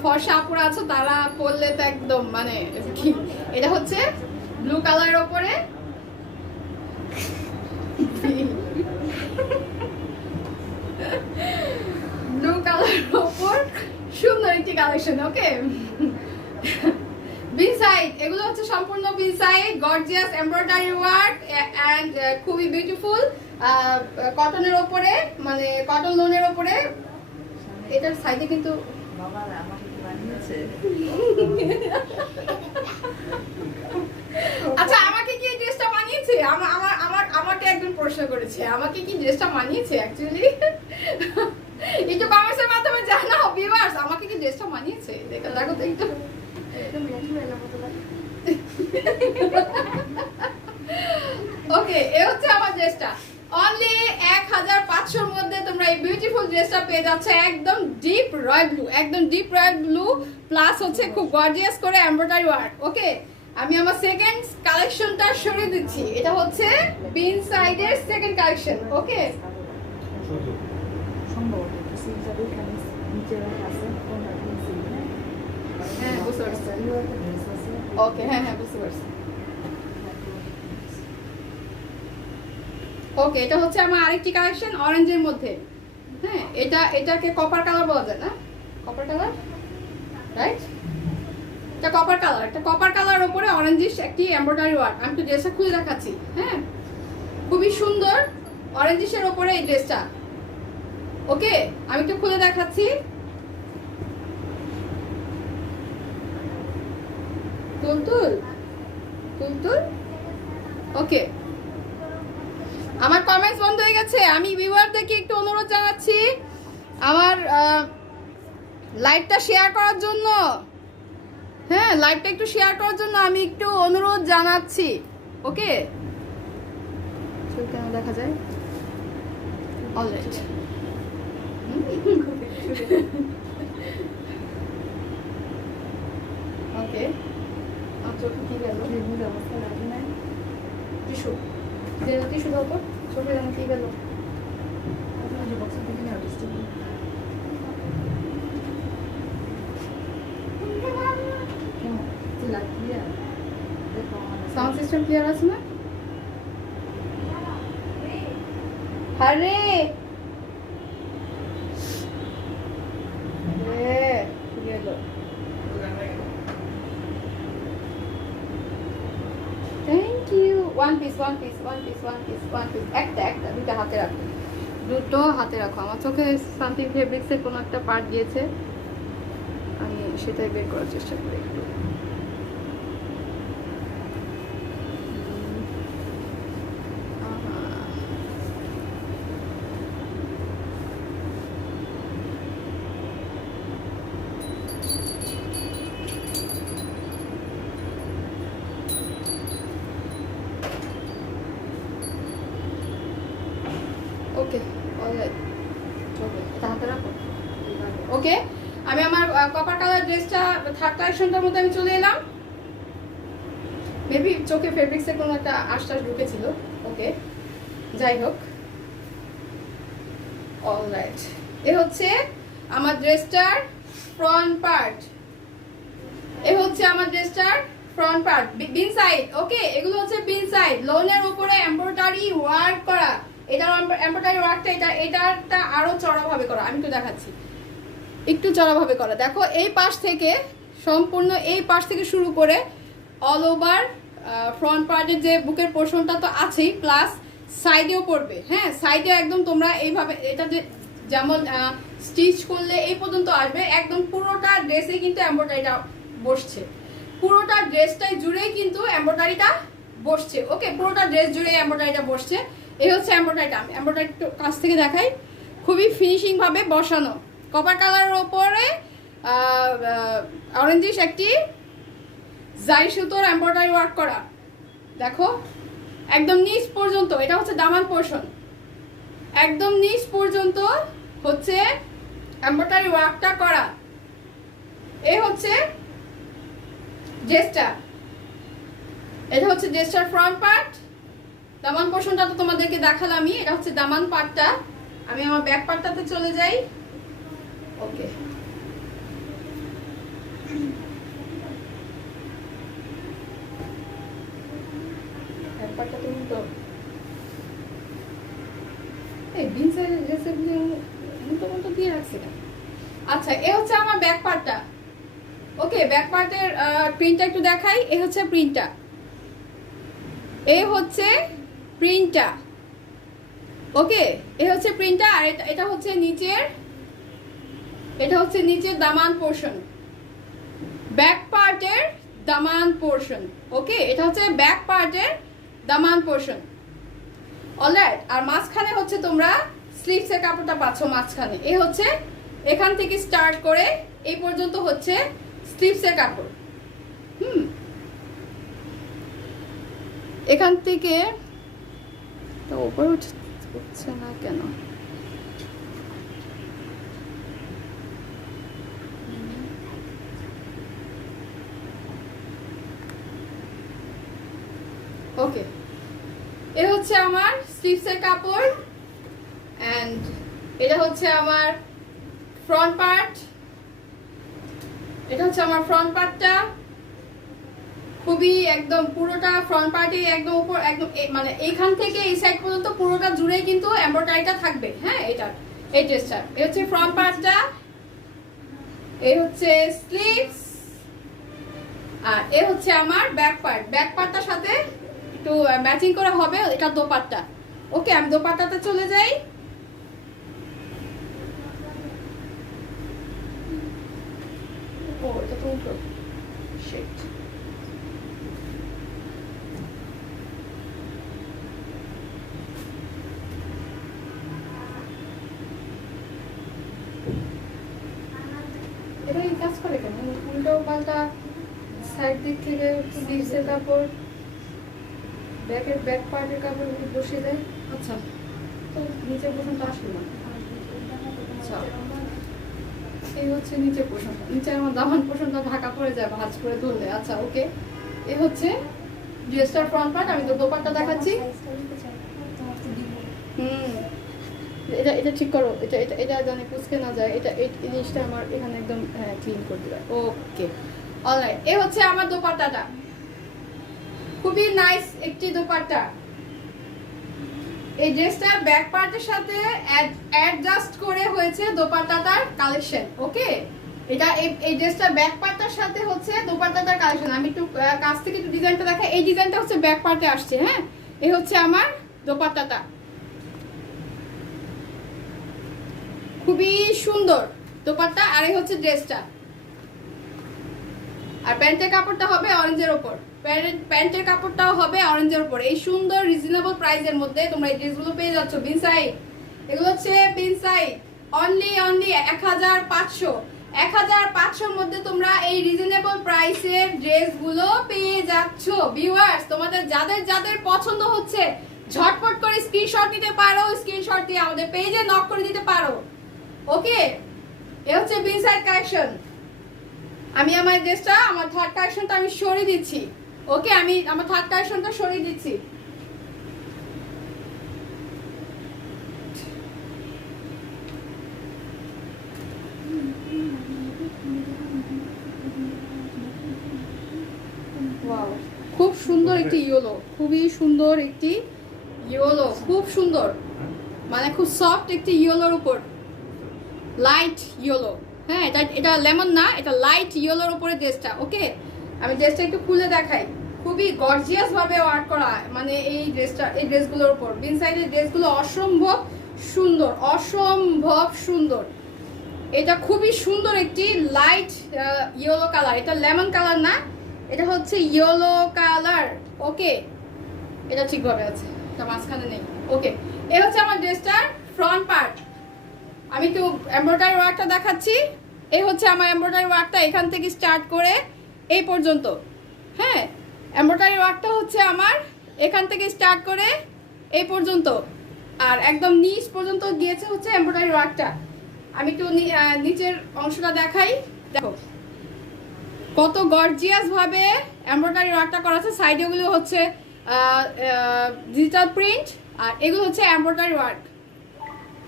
ফর্সা আপুরা আছো তারা পরলে তো একদম মানে কি। এটা হচ্ছে ব্লু কালারের ওপরে ব্লু কালারের ওপর সুন্দর একটি কালেকশন। ওকে, বিন সাইড এগুলো হচ্ছে সম্পূর্ণ Bin Saeed, gorgeous embroidery work and খুবই বিউটিফুল কটনের ওপরে, মানে কটন লোনের ওপরে। এটার সাইডে কিন্তু আচ্ছা আমাকে কি এই ড্রেসটা মানিয়েছে? আমাকে একজন প্রশ্ন করেছে আমাকে কি ড্রেসটা মানিয়েছে। অ্যাকচুয়ালি একটু কমেন্টসের মাধ্যমে জানাও ভিউয়ার্স, আমাকে কি ড্রেসটা মানিয়েছে। দেখো দেখো তো একটু। ওকে, এ হচ্ছে আমার ড্রেসটা। অনলি 1500 মধ্যে তোমরা এই বিউটিফুল ড্রেসটা পেয়ে যাচ্ছে। একদম ডিপ রয়্যাল ব্লু, একদম ডিপ রয়্যাল ব্লু প্লাস হচ্ছে খুব গর্জিয়াস করে এমব্রয়ডারি ওয়ার্ক। ওকে, আমি আমার সেকেন্ড কালেকশনটা সরিয়ে দিচ্ছি। এটা হচ্ছে বিন সাইডের সেকেন্ড কালেকশন। ওকে, হ্যাঁ বুঝতে পারছি। ওকে, হ্যাঁ হ্যাঁ বুঝতে পারছি। ওকে, এটা হচ্ছে আমার আরেকটি কালেকশন অরেঞ্জের মধ্যে। হ্যাঁ এটাকে কপার কালার বলা যায় না? Copper colour, right? এটা কপার কালার, একটা কপার কালার উপরে অরেঞ্জিশ একটি এমব্রয়ডারি ওয়ার্ক। আমি একটু ড্রেসটা খুলে দেখাচ্ছি। হ্যাঁ খুবই সুন্দর অরেঞ্জিশের উপরে এই ড্রেসটা। ওকে, আমি একটু খুলে দেখাচ্ছি। তুলতুল তুলতুল। ওকে, আমার কমেন্টস বন্ধ হয়ে গেছে। আমি ভিউয়ারদেরকে একটু অনুরোধ জানাচ্ছি আমার লাইভটা শেয়ার করার জন্য। হ্যাঁ লাইভটা একটু শেয়ার করার জন্য আমি একটু অনুরোধ জানাচ্ছি। ওকে, কেন দেখা যায় অলরাইট। ওকে, চোখে কি গেল? টিস্যু টিস্যু দাও তো, চোখে যেন কি গেল? সাউন্ড সিস্টেম ক্লিয়ার আছে না? আরে কি গেল? Thank একটা দুটো হাতে রাখো, দুটো হাতে রাখো। আমার চোখে শান্তি ফেব্রিক্সের কোনো একটা পার্ট দিয়েছে, আমি সেটাই বের করার চেষ্টা করি একটু। ওকে, অলরাইট, ওকে, এটা হাতে রাখো। ওকে, আমি আমার কপার কালার ড্রেসটা থার্ড কালেকশনটার মধ্যে আমি চলে এলাম। মেবি চোখে ফেব্রিক্সের কোনো একটা আশ্বাস ঢুকেছিল। ওকে, যাই হোক, অলরাইট, এ হচ্ছে আমার ড্রেসটার ফ্রন্ট পার্ট। এ হচ্ছে আমার ড্রেসটার ফ্রন্ট পার্ট, বিন সাইড। ওকে, এগুলো হচ্ছে বিন সাইড, লোনের উপরে এমব্রয়ডারি ওয়ার্ক করা। এটার এমব্রয়ডারি ওয়ার্কটা এটারটা আরো চড়াভাবে করা, আমি একটু দেখাচ্ছি, একটু চড়াভাবে করা। দেখো এই পাশ থেকে সম্পূর্ণ এই পাশ থেকে শুরু করে অল ওভার ফ্রন্ট পার্টের যে বুকের পোর্শনটা তো আছেই, প্লাস সাইডেও পড়বে। হ্যাঁ, সাইডে একদম তোমরা এইভাবে এটা যে যেমন স্টিচ করলে এই পর্যন্ত আসবে, একদম পুরোটা ড্রেসে কিন্তু এমব্রয়ডারিটা বসছে, পুরোটা ড্রেসটাই জুড়েই কিন্তু এমব্রয়ডারিটা বসছে। ওকে, পুরোটা ড্রেস জুড়ে এমব্রয়ডারিটা বসছে। এই হচ্ছে এমব্রয়ডারিটা, আমি এমব্রয়ডারি কাছ থেকে দেখাই, খুবই ফিনিশিং ভাবে বসানো। কপার কালারের ওপরে অরেঞ্জিশ একটি জারি সুতোর এমব্রয়ডারি ওয়ার্ক করা। দেখো একদম নিচ পর্যন্ত, এটা হচ্ছে দামান পোর্শন, একদম নিচ পর্যন্ত হচ্ছে এমব্রয়ডারি ওয়ার্কটা করা। এই হচ্ছে ড্রেসটা, এটা হচ্ছে ড্রেসটার ফ্রন্ট পার্ট। দামান পোর্শনটা তো তোমাদেরকে দেখালামই, এটা হচ্ছে দামান পার্টটা। আমি আমার ব্যাক পার্টটাতে চলে যাই। ওকে, ব্যাক পার্টটা তো উল্টো, এই বিন সাইডের ড্রেসের উল্টো দিয়ে রাখছি না। আচ্ছা, এ হচ্ছে আমার ব্যাক পার্টটা। ওকে, ব্যাক পার্টের প্রিন্টটা একটু দেখাই। এ হচ্ছে প্রিন্টটা, এ হচ্ছে প্রিন্টটা। ওকে, এ হচ্ছে প্রিন্টটা, আর এটা হচ্ছে নিচের, এটা হচ্ছে নিচের দামান পোর্শন, ব্যাক পার্টের দামান পোর্শন। ওকে, এটা হচ্ছে ব্যাক পার্টের দামান পোর্শন। অলরাইট, আর মাঝখানে হচ্ছে তোমরা স্লিভসের কাপড়টা পাচ্ছ মাঝখানে। এ হচ্ছে এখান থেকে স্টার্ট করে এই পর্যন্ত হচ্ছে স্লিভসের কাপড়। এখান থেকে তো উপরে উঠছে না কেন? ওকে, এ হচ্ছে আমার স্লিভসের কাপড়, এন্ড এটা হচ্ছে আমার ফ্রন্ট পার্ট। এটা হচ্ছে আমার ফ্রন্ট পার্টটা, খুবই একদম পুরোটা ফ্রন্ট পার্টে একদম উপর, একদম মানে এইখান থেকে এই সাইড পর্যন্ত পুরোটা জুড়ে কিন্তু এমব্রয়ডারিটা থাকবে। হ্যাঁ, এটা এই ড্রেসটা, এই হচ্ছে ফ্রন্ট পার্টটা, এই হচ্ছে স্লিভস, আর এ হচ্ছে আমার ব্যাক পার্ট। ব্যাক পার্টটার সাথে একটু ম্যাচিং করে হবে এটা দোপাট্টা। ওকে, আমি দোপাট্টাতে চলে যাই। ও, এটা তো উল্টো, শিট। এটা এই কাজ করে কেন? উল্টো পাল্টা সাইড দিক থেকে স্লিভসের কাপড়, ব্যাকের ব্যাক পার্টের কাপড় বসিয়ে দেয়। আচ্ছা, তো নিচের পোর্শনটা আসলো না। আচ্ছা, এই হচ্ছে নিচের পোর্শনটা, নিচে আমার দামান পোর্শনটা ঢাকা পড়ে যায় ভাঁজ করে ধরলে। আচ্ছা, ওকে, এ হচ্ছে ড্রেসটার ফ্রন্ট পার্ট। আমি তো দোপাট্টা দেখাচ্ছি। এটা এটা ঠিক করো, এটা এটা এটা জানি কুচকে না যায়, এটা এই জিনিসটা আমার এখানে একদম ক্লিন করে দিবা। ওকে, অলরাইট, এ হচ্ছে আমার দোপাট্টাটা, খুবই নাইস একটি দোপাট্টা। এই ড্রেসটা ব্যাক পার্টের সাথে অ্যাডজাস্ট করে হয়েছে দোপাট্টাটার কালেকশন। ওকে, এটা এই ড্রেসটা ব্যাক পার্টটার সাথে হচ্ছে দোপাট্টাটার কালেকশন। আমি একটু কাছ থেকে একটু ডিজাইনটা দেখাই। এই ডিজাইনটা হচ্ছে ব্যাক পার্টে আসছে। হ্যাঁ, এই হচ্ছে আমার দোপাট্টাটা, খুবই সুন্দর দোপাট্টা। আর এই হচ্ছে ড্রেসটা, আর প্যান্টের কাপড়টা হবে অরেঞ্জের ওপর, প্যান্টের কাপড়টাও হবে অরেঞ্জের উপর। এই সুন্দর রিজনেবল প্রাইসের মধ্যে তোমরা এই ড্রেসগুলো পেয়ে যাচ্ছ। বিন সাইড, এগুলো হচ্ছে বিন সাইড, অনলি 1500। 1500-র মধ্যে তোমরা এই রিজনেবল প্রাইসের ড্রেসগুলো পেয়ে যাচ্ছ। ভিউয়ার্স, তোমাদের যাদের যাদের পছন্দ হচ্ছে ঝটপট করে স্ক্রিনশট নিতে পারো, স্ক্রিনশট দিয়ে আমাদের পেজে নক করে দিতে পারো। ওকে, এ হচ্ছে বিন সাইড কালেকশন। আমি আমার ড্রেসটা, আমার থার্ড কালেকশনটা আমি সরিয়ে দিচ্ছি। ওকে, আমি আমার থার্ড কালেকশনটা সরিয়ে দিচ্ছি। ওয়াও, খুব সুন্দর একটি ইয়েলো, খুবই সুন্দর একটি ইয়েলো, খুব সুন্দর, মানে খুব সফট একটি ইয়েলোর উপর লাইট ইয়েলো। হ্যাঁ, এটা লেমন না, এটা লাইট ইয়েলোর উপরে ড্রেসটা। ওকে, আমি ড্রেসটা একটু খুলে দেখাই। খুবই গর্জিয়াস ভাবে ওয়ার্ক করা, মানে এই ড্রেসটা, এই ড্রেসগুলোর উপর বিন সাইডের ড্রেসগুলো অসম্ভব সুন্দর, অসম্ভব সুন্দর। এটা খুবই সুন্দর একটি লাইট ইয়েলো কালার, এটা লেমন কালার না, এটা হচ্ছে ইয়েলো কালার। ওকে, এটা ঠিকভাবে আছে, এটা মাঝখানে নেই। ওকে, এই হচ্ছে আমার ড্রেসটার ফ্রন্ট পার্ট। আমি একটু এমব্রয়ডারি ওয়ার্কটা দেখাচ্ছি। এই হচ্ছে আমার এমব্রয়ডারি ওয়ার্কটা, এখান থেকে স্টার্ট করে এই পর্যন্ত। হ্যাঁ, এমব্রয়ডারি ওয়ার্কটা হচ্ছে আমার এখান থেকে স্টার্ট করে এই পর্যন্ত, আর একদম নিচ পর্যন্ত গিয়েছে হচ্ছে এমব্রয়ডারি ওয়ার্কটা। আমি একটু নিচের অংশটা দেখাই। দেখো কত গর্জিয়াস ভাবে এমব্রয়ডারি ওয়ার্কটা করা আছে। সাইডেগুলো হচ্ছে ডিজিটাল প্রিন্ট, আর এগুলো হচ্ছে এমব্রয়ডারি ওয়ার্ক।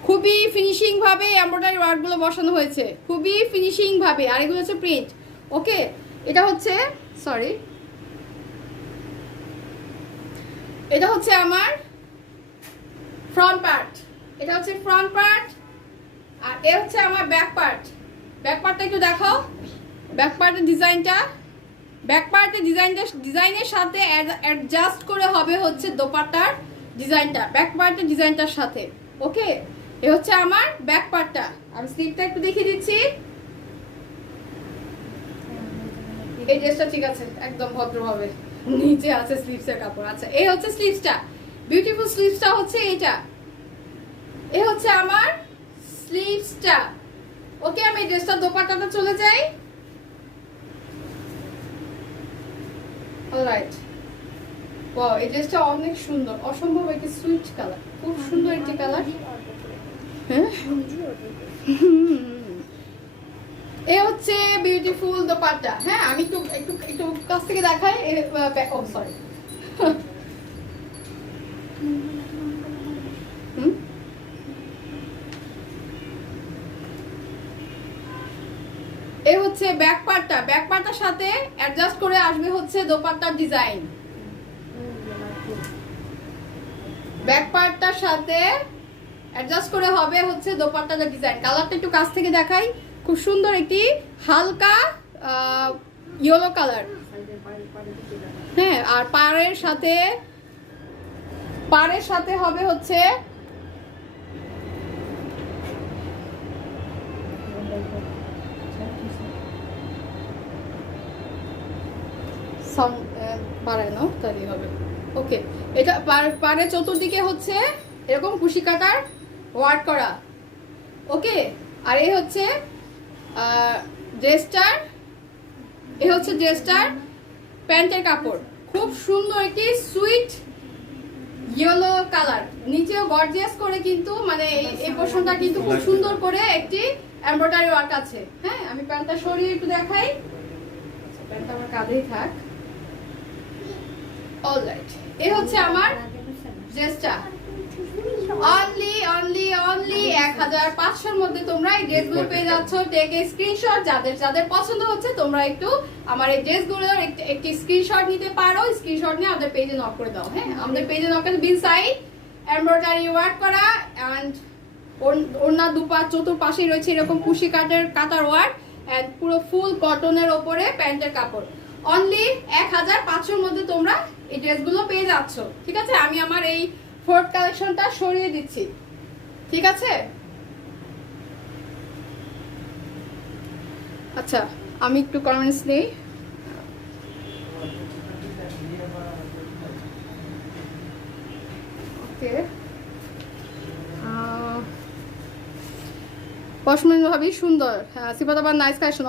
খুবই ফিনিশিং ভাবে এমব্রয়ডারি ওয়ার্কগুলো বসানো হয়েছে, খুবই ফিনিশিং ভাবে। আর এগুলো হচ্ছে প্রিন্ট। ওকে, এটা হচ্ছে এটা হচ্ছে আমার ফ্রন্ট পার্ট, এটা হচ্ছে ফ্রন্ট পার্ট। আর এ হচ্ছে আমার ব্যাক পার্ট। ব্যাক পার্টটা একটু দেখাও। ব্যাক পার্টের ডিজাইনটা, ব্যাক পার্টের ডিজাইনের সাথে অ্যাডজাস্ট করে হবে হচ্ছে দোপাট্টার ডিজাইনটা, ব্যাক পার্টের ডিজাইনটার সাথে। ওকে, এ হচ্ছে আমার ব্যাক পার্টটা। আমি স্লিভটা একটু দেখিয়ে দিচ্ছি। এই ড্রেসটা ঠিক আছে, একদম ভদ্রভাবে নিচে আছে স্লিভসের কাপড়। আচ্ছা, এই হচ্ছে স্লিভসটা, বিউটিফুল স্লিভসটা হচ্ছে এইটা। এই হচ্ছে আমার স্লিভসটা। ওকে, আমি ড্রেসটা দোপাট্টাটা চলে যাই। অলরাইট, ওয়াও, এই ড্রেসটা অনেক সুন্দর, অসম্ভব একটি সুইট কালার, খুব সুন্দর একটি কালার। হ্যাঁ, এ হচ্ছে বিউটিফুল দোপাট্টা। হ্যাঁ, আমি একটু একটু একটু কাছ থেকে দেখাই। ও সরি, এই হচ্ছে ব্যাক পার্টটা। ব্যাক পার্টটার সাথে অ্যাডজাস্ট করে আসবে হচ্ছে দোপাট্টার ডিজাইন। ব্যাক পার্টটার সাথে অ্যাডজাস্ট করে হবে হচ্ছে দোপাট্টার ডিজাইন। কালারটা একটু কাছ থেকে দেখাই, খুব সুন্দর একটি হালকা ইয়েলো কালার। হ্যাঁ, আর পাড়ের সাথে হবে হচ্ছে বাড়ানো, তাহলেই হবে। ওকে, এটা পাড়ের চতুর্দিকে হচ্ছে এরকম কুশি কাটার ওয়ার্ক করা। ওকে, আর এই হচ্ছে ড্রেসটার প্যান্টের কাপড়। খুব সুন্দর একটি সুইট ইয়েলো কালার, নিচেও গর্জিয়াস করে, কিন্তু মানে এই পোর্শনটা কিন্তু খুব সুন্দর করে একটি এমব্রয়ডারি ওয়ার্ক আছে। হ্যাঁ, আমি প্যান্টটা সরিয়ে একটু দেখাই। প্যান্টটা আমার কাঁধেই থাক। অলরাইট, এই হচ্ছে আমার ড্রেসটা। অনলি 1500-র মধ্যে তোমরা এই ড্রেসগুলো পেয়ে যাচ্ছ। টেক এ স্ক্রিনশট, যাদের যাদের পছন্দ হচ্ছে তোমরা একটু আমার এই ড্রেসগুলোর একটি স্ক্রিনশট নিতে পারো। স্ক্রিনশট নিয়ে আমাদের পেজে নক করে দাও। হ্যাঁ, আমাদের পেজে নক করে বিন সাইড এমব্রয়ডারি ওয়ার্ক করা, এন্ড ওড়না দুপা চতুর্পাশে রয়েছে এরকম কুশি কাটার ওয়ার্ক, এন্ড পুরো ফুল কটনের ওপরে প্যান্টের কাপড়। অনলি 1500-র মধ্যে তোমরা এই ড্রেসগুলো পেয়ে যাচ্ছ। ঠিক আছে, আমি আমার এই ফোর্থ কালেকশনটা সরিয়ে দিচ্ছি। ঠিক আছে, আচ্ছা আমি একটু কমেন্টস নেই। ওকে, পশমিন ভাবি সুন্দর, সিফাত আবার নাইস কালেকশন,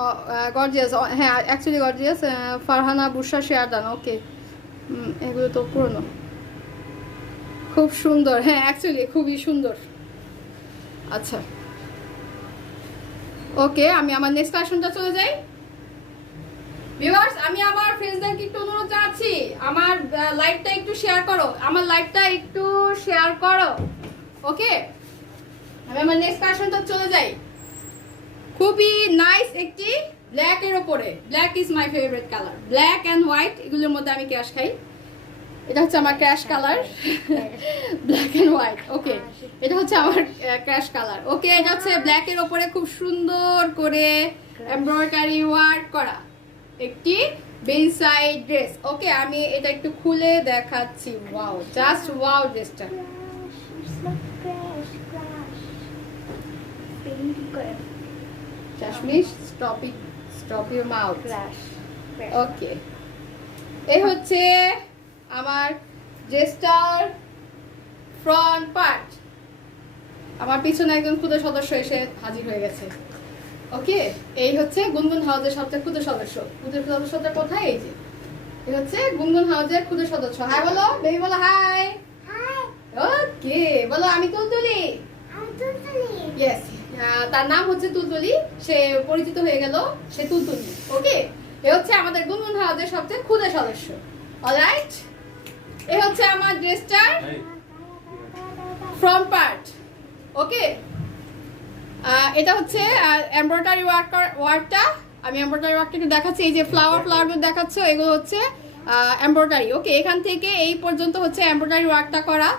গর্জিয়াস, হ্যাঁ অ্যাকচুয়ালি গর্জিয়াস। ফারহানা বুশরা শেয়ার দান, ওকে এগুলো তো পুরনো, খুব সুন্দর, হ্যাঁ অ্যাকচুয়ালি খুবই সুন্দর। আচ্ছা ওকে, আমি আমার নেক্সট কালেকশনটা চলে যাই। ভিউয়ার্স, আমি আমার ফ্রেন্ডসদেরকে একটু অনুরোধ জানাচ্ছি, আমার লাইভটা একটু শেয়ার করো, আমার লাইভটা একটু শেয়ার করো। ওকে, আমি আমার নেক্সট কালেকশনটা চলে যাই। খুবই নাইস একটি ব্ল্যাক এর উপরে, black is my favourite colour, black and white, এগুলোর মধ্যে আমি ক্র্যাশ খাই। এটা হচ্ছে আমার crush colour, black and white. Okay, এটা হচ্ছে আমার ক্র্যাশ কালার। ওকে, এটা হচ্ছে ব্ল্যাক এর উপরে খুব সুন্দর করে এমব্রয়ডারি ওয়ার্ক করা একটি বেঞ্চ সাইড ড্রেস। ওকে, আমি এটা একটু খুলে দেখাচ্ছি। ওয়াও, জাস্ট ওয়াও ড্রেসটা। চাশমিশ, স্টপ ইউর মাউথ। ওকে, এই হচ্ছে আমার ড্রেসটার ফ্রন্ট পার্ট। আমার পিছনে একজন ক্ষুদে সদস্য এসে হাজির হয়ে গেছে। ওকে, এই হচ্ছে গুনগুন হাউজের সবচেয়ে ক্ষুদে সদস্য। ক্ষুদে সদস্যটা কোথায়? এই যে, এই হচ্ছে গুনগুন হাউজের ক্ষুদে সদস্য। হাই বলো বেবি, বলো হাই। ওকে, বলো আমি তুলতুলি। ইয়েস, তার নাম হচ্ছে তুলতুলি, সে পরিচিত হয়ে গেল, সে তুলতুলি। ওকে, এ হচ্ছে আমাদের গুনগুন হাউজের সবচেয়ে ক্ষুদে সদস্য। অলরাইট, এই হচ্ছে আমার ড্রেসটার ফ্রন্ট পার্ট। ওকে, এটা হচ্ছে এমব্রয়ডারি ওয়ার্কটা। আমি এমব্রয়ডারি ওয়ার্কটা একটু দেখাচ্ছি। এই যে ফ্লাওয়ারগুলো দেখাচ্ছ, এগুলো হচ্ছে এমব্রয়ডারি। ওকে, এখান থেকে এই পর্যন্ত হচ্ছে এমব্রয়ডারি ওয়ার্কটা করা।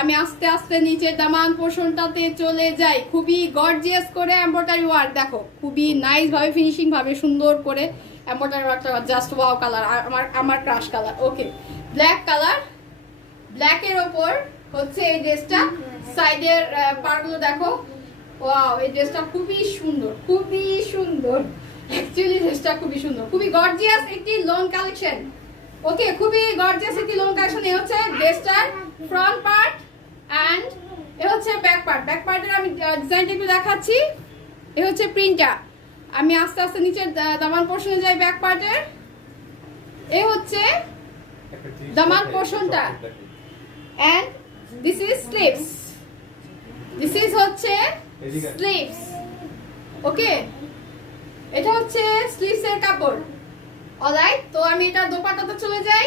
আমি আস্তে আস্তে নিচের দামান পোর্শনটাতে চলে যাই। খুবই গর্জিয়াস করে এমব্রয়ডারি ওয়ার্ক, দেখো খুবই নাইস ভাবে, ফিনিশিং ভাবে সুন্দর করে এমব্রয়ডারি ওয়ার্কটা, জাস্ট ওয়াও কালার, আমার ক্রাশ কালার। ওকে, ব্ল্যাক কালার, ব্ল্যাকের ওপর হচ্ছে এই ড্রেসটা। সাইডের পার্টগুলো দেখো, ওয়াও, এই ড্রেসটা খুবই সুন্দর, খুবই সুন্দর। অ্যাকচুয়ালি ড্রেসটা খুবই সুন্দর, খুবই গর্জিয়াস একটি লোন কালেকশন। ওকে, খুবই গর্জিয়াস একটি লোন কালেকশন। এই হচ্ছে ড্রেসটার ফ্রন্ট পার্ট অ্যান্ড এ হচ্ছে ব্যাক পার্ট। ব্যাক পার্টের আমি ডিজাইনটা একটু দেখাচ্ছি। এ হচ্ছে প্রিন্টটা। আমি আস্তে আস্তে নিচের দামান পোর্শনে যাই ব্যাক পার্টের। এ হচ্ছে দামান পোর্শনটা and this is sleeves, this is হচ্ছে sleeves। ওকে, এটা হচ্ছে স্লিভস এর কাপড়। অলরাইট, তো আমি এটা দোপাট্টাতে চলে যাই।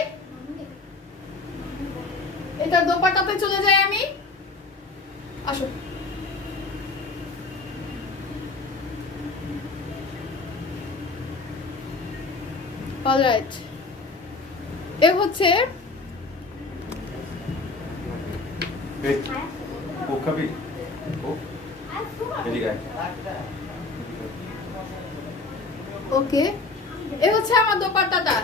এটা দোপাট্টাতে চলে যাই আমি। আসো, অলরাইট, এ হচ্ছে ওকে, এ হচ্ছে আমার দোপাট্টাটা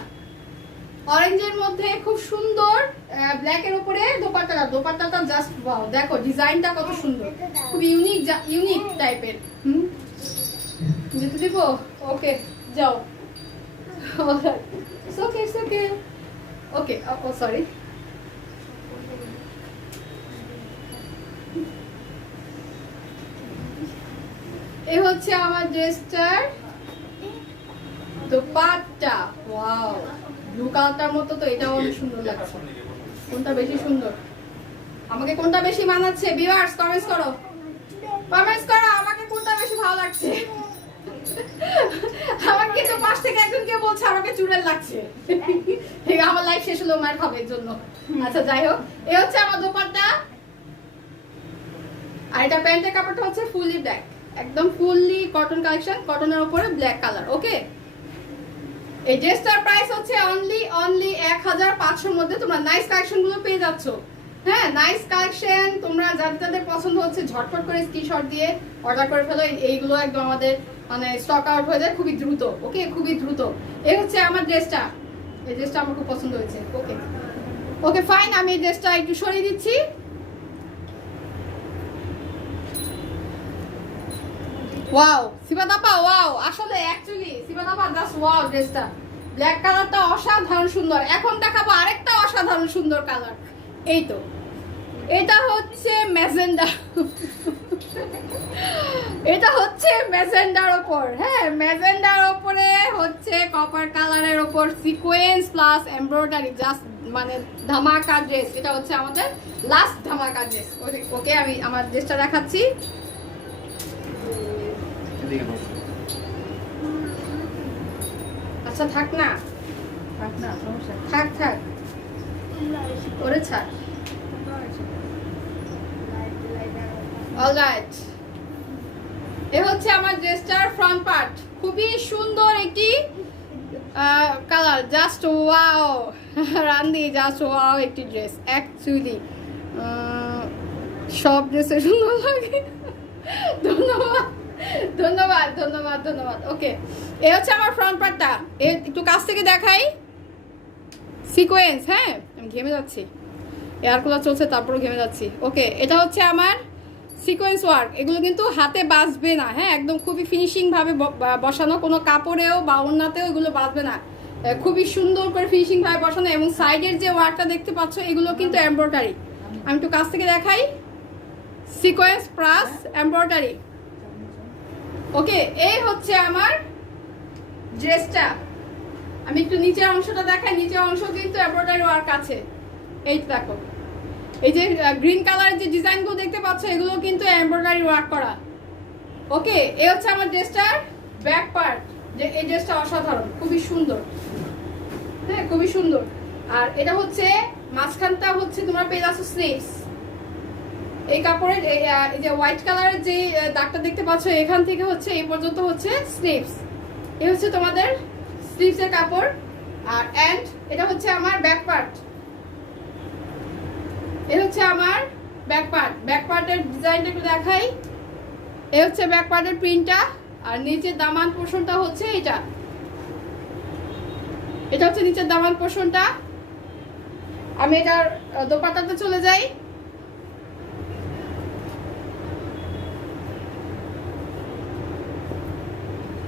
অরেঞ্জের মধ্যে, খুব সুন্দর ব্ল্যাকের উপরে দোপাট্টাটা জাস্ট ওয়াও। দেখো ডিজাইনটা কত সুন্দর, খুব ইউনিক টাইপের। যেতে দিব? ওকে, যাও। ওকে, ওকে, ওকে, ও সরি। এই হচ্ছে আমার ড্রেসটার দোপাট্টা। ওয়াও, ব্লু কালারটার মতো তো এটাও অনেক সুন্দর লাগছে। কোনটা বেশি সুন্দর, আমাকে কোনটা বেশি মানাচ্ছে? ভিউয়ার্স কমেন্টস করো, আমাকে কোনটা বেশি ভালো লাগছে। আমার কিন্তু পাশ থেকে একজন কে বলছে আমাকে চুড়েল লাগছে। ঠিক, আমার লাইফ শেষ হলো মার খাবে এর জন্য। আচ্ছা যাই হোক, এই হচ্ছে আমার দোপাট্টা। আর এটা প্যান্টের কাপড়টা হচ্ছে ফুললি ব্ল্যাক, একদম ফুললি কটন কালেকশন, কটনের উপরে ব্ল্যাক কালার। ওকে, এই ড্রেসটার প্রাইস হচ্ছে অনলি 1500 মধ্যে তোমরা নাইস কালেকশন গুলো পেয়ে যাচ্ছ। হ্যাঁ, নাইস কালেকশন, তোমরা যাদের পছন্দ হচ্ছে ঝটপট করে স্ক্রিনশট দিয়ে অর্ডার করে ফেলো। এইগুলো একদম আমাদের মানে স্টক আউট হয়ে যায় খুবই দ্রুত। ওকে, খুবই দ্রুত। এই হচ্ছে আমার ড্রেসটা, এই ড্রেসটা আমার খুব পছন্দ হয়েছে। ওকে, ওকে ফাইন, আমি এই ড্রেসটা একটু সরিয়ে দিচ্ছি। ওয়াও সিবাত আপা, ওয়াও, আসলে অ্যাকচুয়ালি সিবাত আপা জাস্ট ওয়াও, ড্রেসটা ব্ল্যাক কালারটা অসাধারণ সুন্দর। এখন দেখাবো আরেকটা অসাধারণ সুন্দর কালার। এই তো এটা হচ্ছে ম্যাজেন্ডা, এটা হচ্ছে ম্যাজেন্ডার ওপর, হ্যাঁ ম্যাজেন্ডার ওপরে হচ্ছে কপার কালারের ওপর সিকোয়েন্স প্লাস এমব্রয়ডারি, জাস্ট মানে ধামাকা ড্রেস। এটা হচ্ছে আমাদের লাস্ট ধামাকা ড্রেস। ওকে আমি আমার ড্রেসটা দেখাচ্ছি। এদিকে বসো। আচ্ছা থাক না, থাক না, সমস্যা নেই। থাক থাক, ওরে ছাড়। অলরাইট, এ হচ্ছে আমার ড্রেসটার ফ্রন্ট পার্ট। খুবই সুন্দর একটি কালার, জাস্ট ওয়াও রান্দি, জাস্ট ওয়াও একটি ড্রেস। অ্যাকচুয়ালি সব ড্রেসে সুন্দর লাগে। ধন্যবাদ ধন্যবাদ ধন্যবাদ ধন্যবাদ। ওকে, এ হচ্ছে আমার ফ্রন্ট পার্টটা, একটু কাছ থেকে দেখাই। সিকোয়েন্স, হ্যাঁ আমি ঘেমে যাচ্ছি, এয়ার কুলার চলছে তারপরও ঘেমে যাচ্ছি। ওকে, এটা হচ্ছে আমার সিকোয়েন্স ওয়ার্ক। এগুলো কিন্তু হাতে বাজবে না, হ্যাঁ একদম খুবই ফিনিশিং ভাবে বসানো, কোনো কাপড়েও বা ওড়নাতেও এগুলো বাজবে না, খুবই সুন্দর করে ফিনিশিং ভাবে বসানো। এবং সাইডের যে ওয়ার্কটা দেখতে পাচ্ছ এগুলো কিন্তু এমব্রয়ডারি। আমি একটু কাছ থেকে দেখাই, সিকোয়েন্স প্লাস এমব্রয়ডারি। ওকে, এই হচ্ছে আমার ড্রেসটা। আমি একটু নিচের অংশটা দেখাই, নিচের অংশ কিন্তু এমব্রয়ডারি ওয়ার্ক আছে। এই দেখো, এই যে গ্রিন কালারের যে ডিজাইনগুলো দেখতে পাচ্ছ এগুলো কিন্তু এমব্রয়ডারি ওয়ার্ক করা। ওকে, এই হচ্ছে আমার ড্রেসটার ব্যাক পার্ট। যে এই ড্রেসটা অসাধারণ, খুবই সুন্দর, হ্যাঁ খুবই সুন্দর। আর এটা হচ্ছে মাঝখানটা হচ্ছে তোমরা পেয়ে যাচ্ছ স্লিভস। এই কাপড়ের এই যে হোয়াইট কালারের যে দাগটা দেখতে পাচ্ছ এখান থেকে হচ্ছে এই পর্যন্ত হচ্ছে স্লিভস। এই হচ্ছে তোমাদের স্লিভসের কাপড়। আর এন্ড এটা হচ্ছে আমার ব্যাক পার্ট, এই হচ্ছে আমার ব্যাক পার্ট। ব্যাক পার্টের ডিজাইনটা একটু দেখাই, এই হচ্ছে ব্যাক পার্টের প্রিন্টটা। আর নিচের দামান পোর্শনটা হচ্ছে এটা, এটা হচ্ছে নিচের দামান পোর্শনটা। আমি এটার দোপাট্টাতে চলে যাই।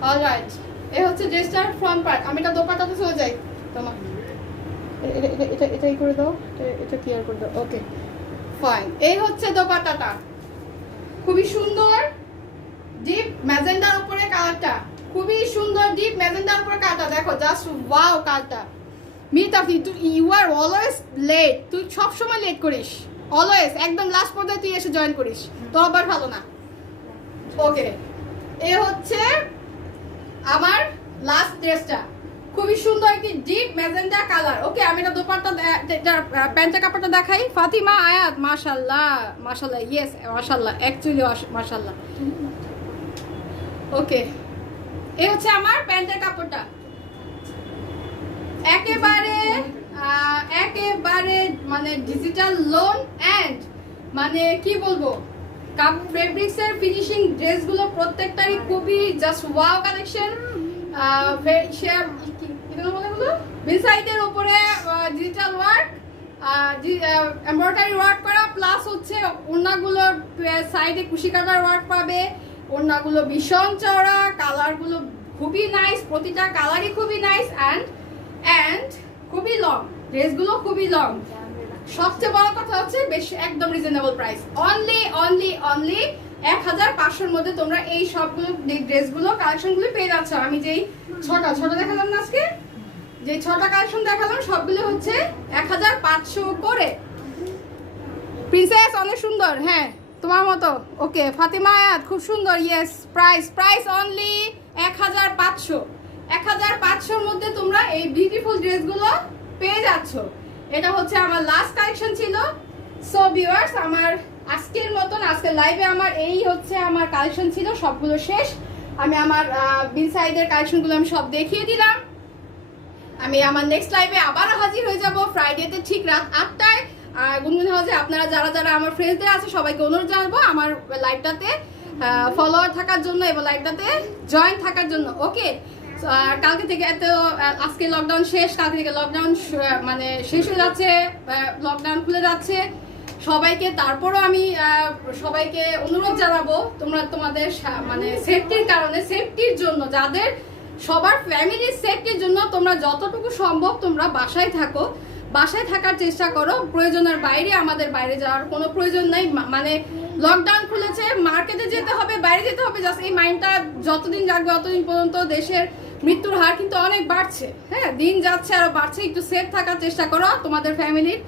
অলরাইট, এই হচ্ছে ড্রেসটার ফ্রন্ট পার্ট। আমি এটা দোপাট্টাতে চলে যাই। তোমার এটাই করে দাও, এটা ক্লিয়ার করে দাও। ওকে ফাইন, এই হচ্ছে দোপাট্টাটা, খুবই সুন্দর ডিপ ম্যাজেন্ডার উপরে কালারটা, খুবই সুন্দর ডিপ ম্যাজেন্ডার উপরে কালারটা। দেখো জাস্ট ওয়াও কালারটা। মিতাফি, ইউ আর অলওয়েজ লেট, তুই সবসময় লেট করিস, অলওয়েজ একদম লাস্ট পর্যায়ে তুই এসে জয়েন করিস, তো আবার ভালো না। ওকে, এ হচ্ছে আমার লাস্ট ড্রেসটা, খুবই সুন্দর একটি ডিপ ম্যাজেন্ডা কালার। ওকে, আমি এটা দোপাট্টা প্যান্টের কাপড়টা দেখাই। ফাতিমা আয়াত, মাশাআল্লাহ মাশাআল্লাহ, ইয়েস মাশাআল্লাহ, অ্যাকচুয়ালি মাশাআল্লাহ। ওকে, এই হচ্ছে আমার প্যান্টের কাপড়টা, একেবারে একেবারে মানে ডিজিটাল লোন এন্ড মানে কি বলবো, কাপ ফেব্রিক্সের ফিনিশিং ড্রেসগুলো প্রত্যেকটারই খুবই জাস্ট ওয়াও কালেকশন। বিসাইডের উপরে ডিজিটাল ওয়ার্ক, এমব্রয়ডারি ওয়ার্ক করা, প্লাস হচ্ছে ওড়নাগুলোর সাইডে কুশি কাটার ওয়ার্ক পাবে। ওড়নাগুলো ভীষণ চওড়া, কালারগুলো খুবই নাইস, প্রতিটা কালারই খুবই নাইস অ্যান্ড খুবই লং, ড্রেসগুলো খুবই লং। সবচেয়ে বড় কথা হচ্ছে বেশি একদম রিজনেবল প্রাইস, অনলি 1500-র মধ্যে তোমরা এই সবগুলো ড্রেসগুলো কালেকশনগুলো পেয়ে যাচ্ছ। আমি যেই ছটা দেখালাম না আজকে, যে 6টা কালেকশন দেখালাম সবগুলো হচ্ছে 1500 করে। প্রিন্সেস অনেক সুন্দর, হ্যাঁ তোমার মতো। ওকে, ফাতিমা আয়াত খুব সুন্দর, ইয়েস। প্রাইস অনলি 1500-র মধ্যে তোমরা এই বিউটিফুল ড্রেসগুলো পেয়ে যাচ্ছ। এটা হচ্ছে আমার লাস্ট কালেকশন ছিল। সো ভিউয়ার্স, আমার আজকের মতন আজকের লাইভে আমার এই হচ্ছে আমার কালেকশন ছিল, সবগুলো শেষ। আমি আমার বিল সাইডের কালেকশনগুলো আমি সব দেখিয়ে দিলাম। আমি আমার নেক্সট লাইভে আবারও হাজির হয়ে যাব ফ্রাইডেতে ঠিক রাত 8টায়। আর গুনগুন হাউসে আপনারা যারা আমার ফ্রেন্ডসদের আছে সবাইকে অনুরোধ জানাবো আমার লাইভটাতে ফলোয়ার থাকার জন্য এবং লাইভটাতে জয়েন থাকার জন্য। ওকে, কালকে থেকে আজকে লকডাউন শেষ, কালকে থেকে লকডাউন মানে শেষ হয়ে যাচ্ছে, লকডাউন খুলে যাচ্ছে সবাইকে। তারপরও আমি সবাইকে অনুরোধ জানাবো, তোমরা তোমাদের মানে সেফটির কারণে, সেফটির জন্য, যাদের সবার ফ্যামিলির সেফটির জন্য তোমরা যতটুকু সম্ভব তোমরা বাসায় থাকো, বাসায় থাকার চেষ্টা করো। প্রয়োজনের বাইরে আমাদের বাইরে যাওয়ার কোনো প্রয়োজন নাই। মানে লকডাউন খুলেছে, মার্কেটে যেতে হবে, বাইরে যেতে হবে, জাস্ট এই মাইন্ডটা যতদিন যাবে ততদিন পর্যন্ত দেশের মৃত্যুর হার কিন্তু অনেক বাড়ছে। হ্যাঁ, দিন যাচ্ছে আরো বাড়ছে। একটু সেফ থাকার চেষ্টা করো, তোমাদের ফ্যামিলির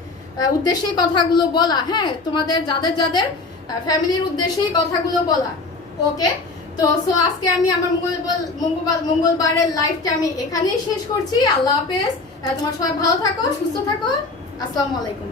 উদ্দেশ্যেই কথাগুলো বলা। হ্যাঁ, তোমাদের যাদের যাদের ফ্যামিলির উদ্দেশ্যেই কথাগুলো বলা। ওকে, তো সো আজকে আমি আমার মঙ্গলবারের লাইফটা আমি এখানেই শেষ করছি। আল্লাহ হাফেজ, তোমরা সবাই ভালো থাকো, সুস্থ থাকো। আসসালামু আলাইকুম।